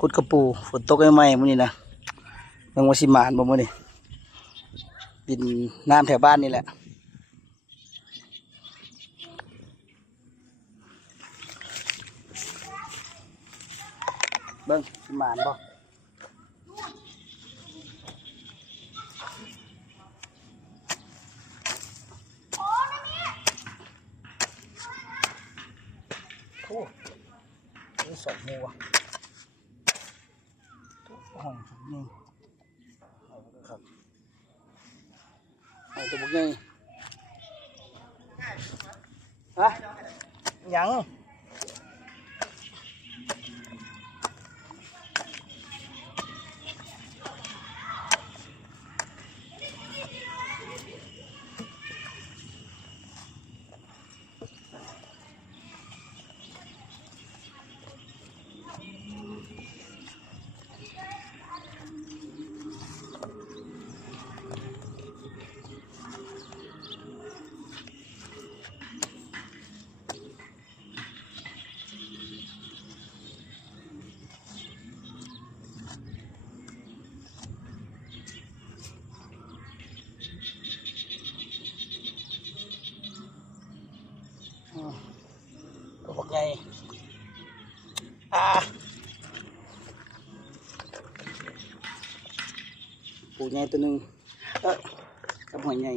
ขุดกระปูฝนตกใหม่ๆมื้อนี้นะยังว่าสิมานบ่มื้อนี้ดินน้ำแถวบ้านนี่แหละเบิ่งสิมานบ่โอ้ยสองหัวห้องนี่ครับเอาตัวบุกไงฮะยังตัวบุกไงปูใหญ่ตัวหนึ่งกับหัวใหญ่